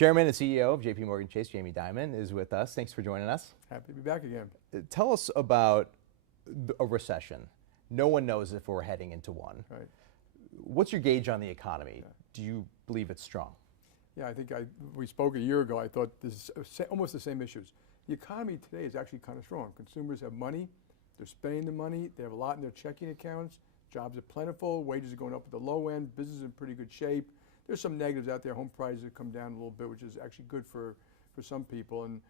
Chairman and CEO of JPMorgan Chase, Dimon, is with us. Thanks for joining us. Happy to be back again. Tell us about a recession. No one knows if we're heading into one. Right. What's your gauge on the economy? Do you believe it's strong? Yeah, I think we spoke a year ago. I thought this is almost the same issues. The economy today is actually kind of strong. Consumers have money. They're spending the money. They have a lot in their checking accounts. Jobs are plentiful. Wages are going up at the low end. Business is in pretty good shape. There's some negatives out there. Home prices have come down a little bit, which is actually good for some people. And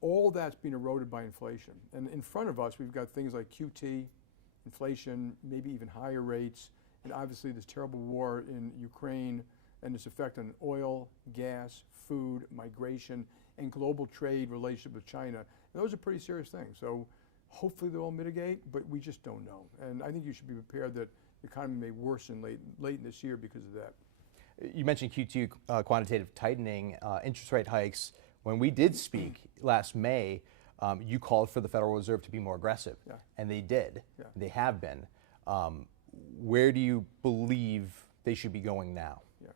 all that's being eroded by inflation. And in front of us, we've got things like QT, inflation, maybe even higher rates, and obviously this terrible war in Ukraine and its effect on oil, gas, food, migration, and global trade relationship with China. And those are pretty serious things. So hopefully they'll all mitigate, but we just don't know. And I think you should be prepared that the economy may worsen late in this year because of that. You mentioned QT, quantitative tightening, interest rate hikes. When we did speak last May, you called for the Federal Reserve to be more aggressive, and they did. Yeah. They have been. Where do you believe they should be going now? Yeah,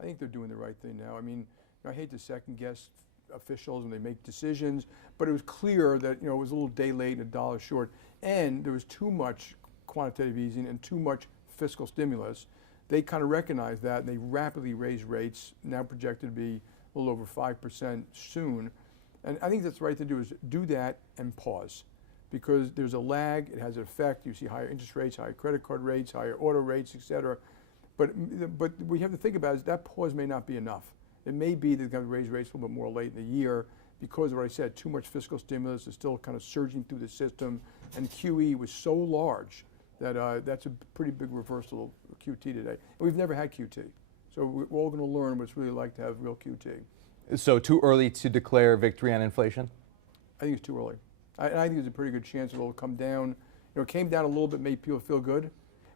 I think they're doing the right thing now. I mean, I hate to second guess officials when they make decisions, but it was clear that it was a little day late and a dollar short, and there was too much quantitative easing and too much fiscal stimulus. They kind of recognized that, and they rapidly raised rates, now projected to be a little over 5% soon. And I think that's the right thing to do, is do that and pause. Because there's a lag, it has an effect. You see higher interest rates, higher credit card rates, higher auto rates, et cetera. But we have to think about is that pause may not be enough. It may be that they're going to raise rates a little bit more late in the year because of what I said, too much fiscal stimulus is still kind of surging through the system, and QE was so large that that's a pretty big reversal of QT today. And we've never had QT. So we're all going to learn what it's really like to have real QT. So too early to declare victory on inflation? I think it's too early. I think there's a pretty good chance it'll come down. It came down a little bit, made people feel good,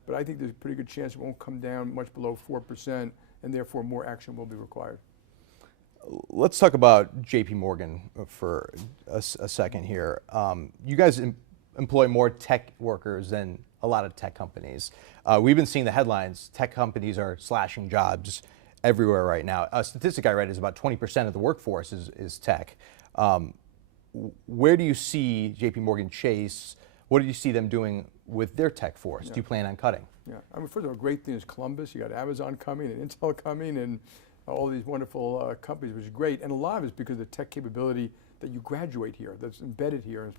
but I think there's a pretty good chance it won't come down much below 4%, and therefore more action will be required. Let's talk about JPMorgan for a second here. You guys employ more tech workers than a lot of tech companies. We've been seeing the headlines. Tech companies are slashing jobs everywhere right now. A statistic I read is about 20% of the workforce is tech. Where do you see JPMorgan Chase? What do you see them doing with their tech force? Yeah. Do you plan on cutting? Yeah, I mean, first of all, great thing is Columbus. You got Amazon coming and Intel coming and all these wonderful companies, which is great. And a lot of it's because of the tech capability that you graduate here, that's embedded here,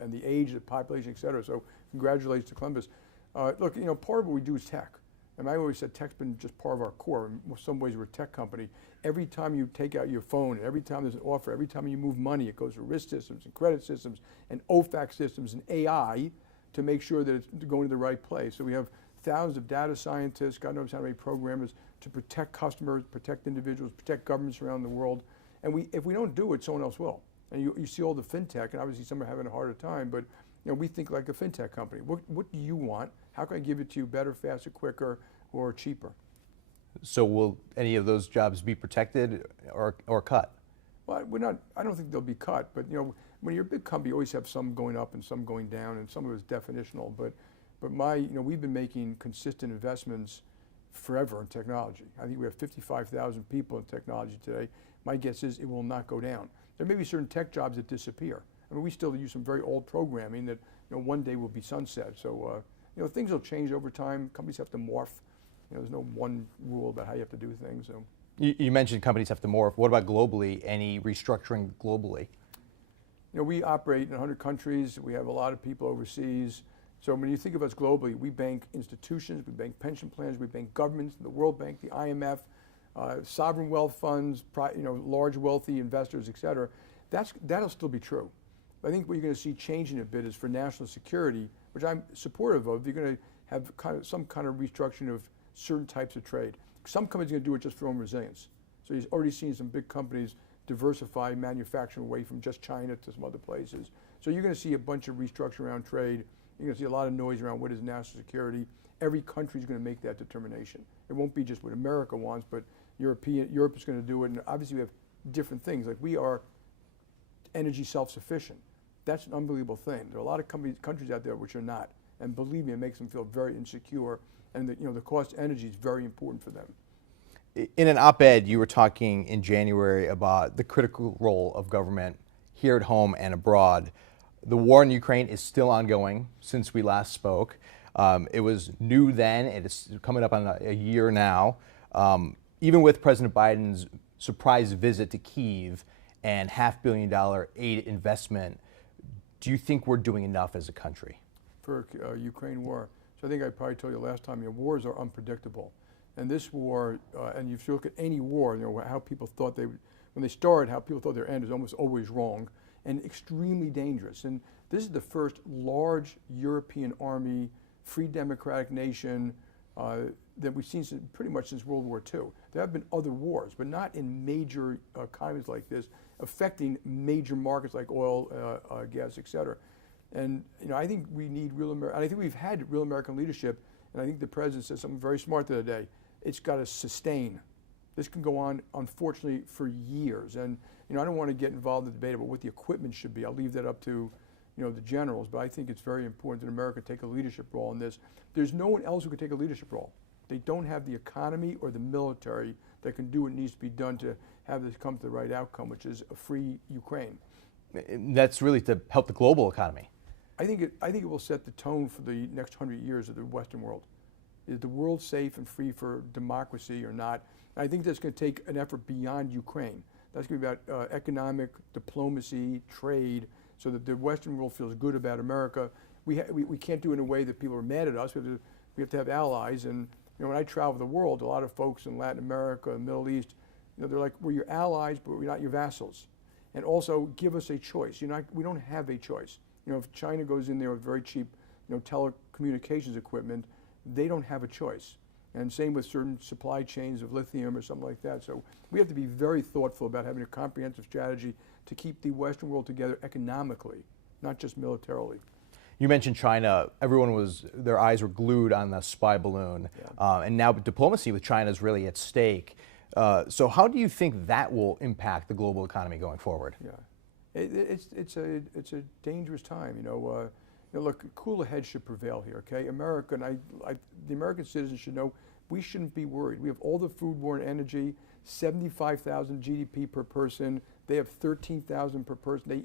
and the age, the population, et cetera. So congratulations to Columbus. Look, part of what we do is tech. And I always said tech's been just part of our core. In some ways, we're a tech company. Every time you take out your phone, every time there's an offer, every time you move money, it goes to risk systems and credit systems and OFAC systems and AI to make sure that it's going to the right place. So we have thousands of data scientists, God knows how many programmers, to protect customers, protect individuals, protect governments around the world. And if we don't do it, someone else will. And you see all the fintech, and obviously some are having a harder time, but we think like a fintech company. What do you want? How can I give it to you better, faster, quicker, or cheaper? So will any of those jobs be protected or cut? Well, I don't think they'll be cut, but when you're a big company, you always have some going up and some going down, and some of it is definitional. But we've been making consistent investments forever in technology. I think we have 55,000 people in technology today. My guess is it will not go down. There may be certain tech jobs that disappear. I mean, we still use some very old programming that one day will be sunset. So things will change over time. Companies have to morph. There's no one rule about how you have to do things. So. You mentioned companies have to morph. What about globally? Any restructuring globally? We operate in 100 countries. We have a lot of people overseas. So when you think of us globally, we bank institutions, we bank pension plans, we bank governments, the World Bank, the IMF, sovereign wealth funds, large wealthy investors, et cetera. That'll still be true. I think what you're going to see changing a bit is for national security, which I'm supportive of. You're going to have some kind of restructuring of certain types of trade. Some companies are going to do it just for their own resilience. So you've already seen some big companies diversify manufacturing away from just China to some other places. So you're going to see a bunch of restructuring around trade. You're going to see a lot of noise around what is national security. Every country is going to make that determination. It won't be just what America wants, but Europe is going to do it. And obviously we have different things. Like we are energy self-sufficient. That's an unbelievable thing. There are a lot of countries out there which are not. And believe me, it makes them feel very insecure. And the cost of energy is very important for them. In an op-ed, you were talking in January about the critical role of government here at home and abroad. The war in Ukraine is still ongoing since we last spoke. It was new then, and it's coming up on a year now. Even with President Biden's surprise visit to Kyiv and $500 million aid investment, do you think we're doing enough as a country? For Ukraine war. So I think I probably told you last time, wars are unpredictable. And this war, and if you look at any war, how people thought when they started, how people thought their end was almost always wrong and extremely dangerous. And this is the first large European army, free democratic nation that we've seen pretty much since World War II. There have been other wars, but not in major economies like this, affecting major markets like oil, gas, et cetera. And I think we need I think we've had real American leadership, and I think the president said something very smart the other day. It's got to sustain. This can go on, unfortunately, for years. And I don't want to get involved in the debate about what the equipment should be. I'll leave that up to the generals, but I think it's very important that America take a leadership role in this. There's no one else who can take a leadership role. They don't have the economy or the military that can do what needs to be done to have this come to the right outcome, which is a free Ukraine. That's really to help the global economy. I think it will set the tone for the next 100 years of the Western world. Is the world safe and free for democracy or not? And I think that's going to take an effort beyond Ukraine. That's going to be about economic, diplomacy, trade, so that the Western world feels good about America. We can't do it in a way that people are mad at us. We have to have allies. And when I travel the world, a lot of folks in Latin America, the Middle East, they're like, we're your allies, but we're not your vassals. And also give us a choice. We don't have a choice. If China goes in there with very cheap, telecommunications equipment, they don't have a choice. And same with certain supply chains of lithium or something like that. So we have to be very thoughtful about having a comprehensive strategy to keep the Western world together economically, not just militarily. You mentioned China. Their eyes were glued on the spy balloon. Yeah. And now diplomacy with China is really at stake. So how do you think that will impact the global economy going forward? Yeah. It's a dangerous time. Look, cooler heads should prevail here. Okay, America, and the American citizens should know we shouldn't be worried. We have all the foodborne energy, 75,000 GDP per person. They have 13,000 per person.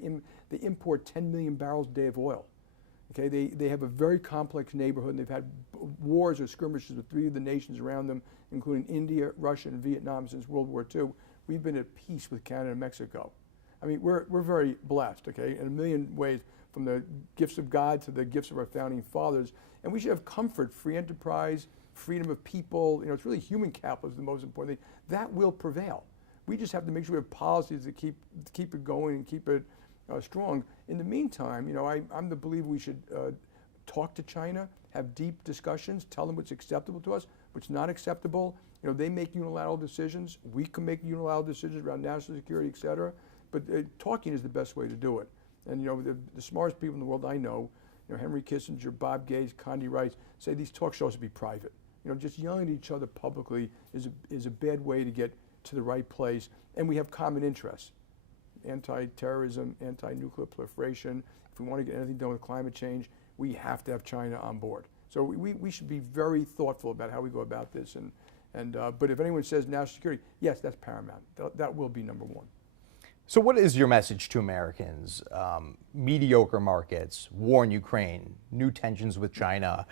They import 10 million barrels a day of oil. Okay, they have a very complex neighborhood, and they've had wars or skirmishes with 3 of the nations around them, including India, Russia, and Vietnam since World War II. We've been at peace with Canada and Mexico. I mean, we're very blessed, okay, in a million ways, from the gifts of God to the gifts of our founding fathers. And we should have comfort, free enterprise, freedom of people. It's really human capital is the most important thing. That will prevail. We just have to make sure we have policies that keep it going and keep it strong. In the meantime, I'm the believer we should talk to China, have deep discussions, tell them what's acceptable to us, what's not acceptable. They make unilateral decisions. We can make unilateral decisions around national security, et cetera. But talking is the best way to do it. And the smartest people in the world I know, Henry Kissinger, Bob Gates, Condi Rice, say these talk shows should be private. Just yelling at each other publicly is a bad way to get to the right place. And we have common interests: anti-terrorism, anti-nuclear proliferation. If we want to get anything done with climate change, we have to have China on board. So we should be very thoughtful about how we go about this. But if anyone says national security, yes, that's paramount. That will be number one. So what is your message to Americans? Mediocre markets, war in Ukraine, new tensions with China,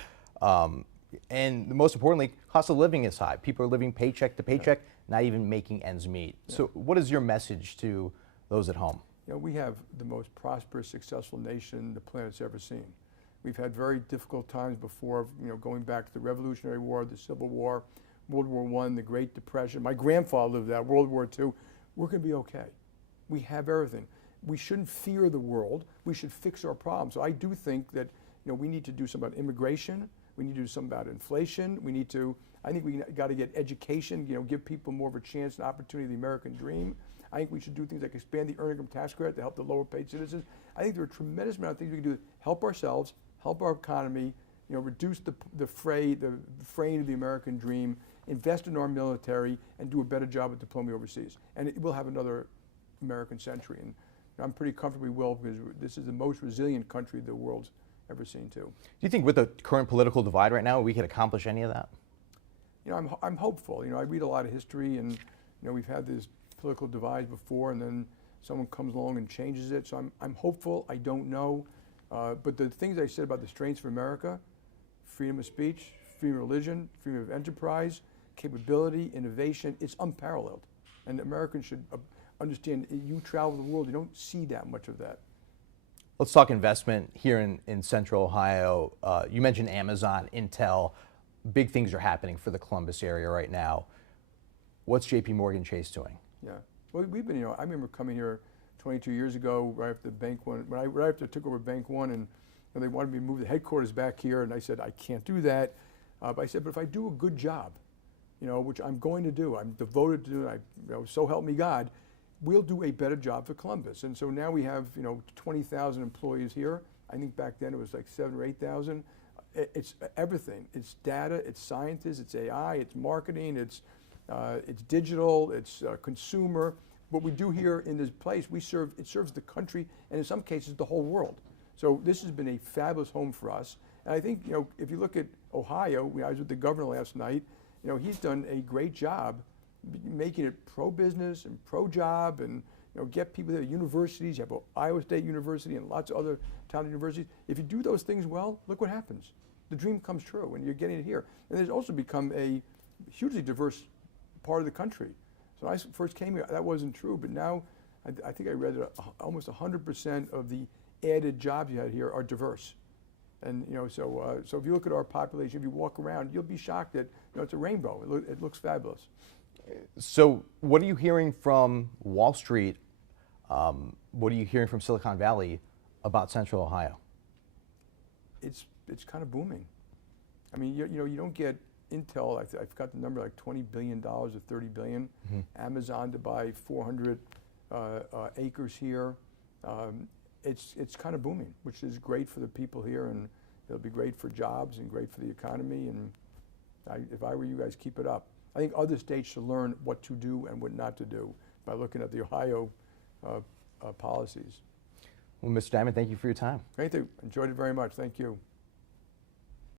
and most importantly, cost of living is high. People are living paycheck to paycheck, not even making ends meet. Yeah. So what is your message to those at home? We have the most prosperous, successful nation the planet's ever seen. We've had very difficult times before, going back to the Revolutionary War, the Civil War, World War I, the Great Depression. My grandfather lived that, World War II. We're going to be okay. We have everything. We shouldn't fear the world. We should fix our problems. So I do think that we need to do something about immigration. We need to do something about inflation. I think we got to get education, give people more of a chance and opportunity of the American dream. I think we should do things like expand the earned income tax credit to help the lower paid citizens. I think there are a tremendous amount of things we can do to help ourselves, help our economy, reduce the fraying of the American dream, invest in our military, and do a better job with diplomacy overseas. And it will have another American century. And I'm pretty comfortable we will, because this is the most resilient country the world's ever seen too. Do you think with the current political divide right now, we could accomplish any of that? I'm hopeful. I read a lot of history, and we've had this political divide before, and then someone comes along and changes it. So I'm hopeful. I don't know, but the things I said about the strengths of America: freedom of speech, freedom of religion, freedom of enterprise, capability, innovation. It's unparalleled, and Americans should understand. You travel the world, you don't see that much of that. Let's talk investment here in Central Ohio. You mentioned Amazon, Intel. Big things are happening for the Columbus area right now. What's JPMorgan Chase doing? Yeah, well, we've been. I remember coming here 22 years ago, right after Bank One. Right after I took over Bank One, and they wanted me to move the headquarters back here, and I said I can't do that. But I said, but if I do a good job, which I'm going to do, I'm devoted to doing. So help me God, we'll do a better job for Columbus. And so now we have 20,000 employees here. I think back then it was like 7,000 or 8,000. It's everything. It's data. It's scientists. It's AI. It's marketing. It's digital. It's consumer. What we do here in this place, it serves the country, and in some cases the whole world. So this has been a fabulous home for us. And I think if you look at Ohio, I was with the governor last night. He's done a great job making it pro-business and pro-job, and get people there. Universities, you have Iowa State University and lots of other town universities. If you do those things well, look what happens. The dream comes true, and you're getting it here. And it's also become a hugely diverse part of the country. So when I first came here, that wasn't true, but now I think I read that almost 100% of the added jobs you had here are diverse. And so if you look at our population, if you walk around, you'll be shocked that it's a rainbow. It looks fabulous. So what are you hearing from Wall Street? What are you hearing from Silicon Valley about Central Ohio? It's kind of booming. I mean, you don't get Intel. I've got the number like $20 billion or $30 billion. Mm-hmm. Amazon to buy 400 acres here. It's kind of booming, which is great for the people here, and it'll be great for jobs and great for the economy. And if I were you guys, keep it up. I think other states should learn what to do and what not to do by looking at the Ohio policies. Well, Mr. Dimon, thank you for your time. Thank you. Enjoyed it very much. Thank you.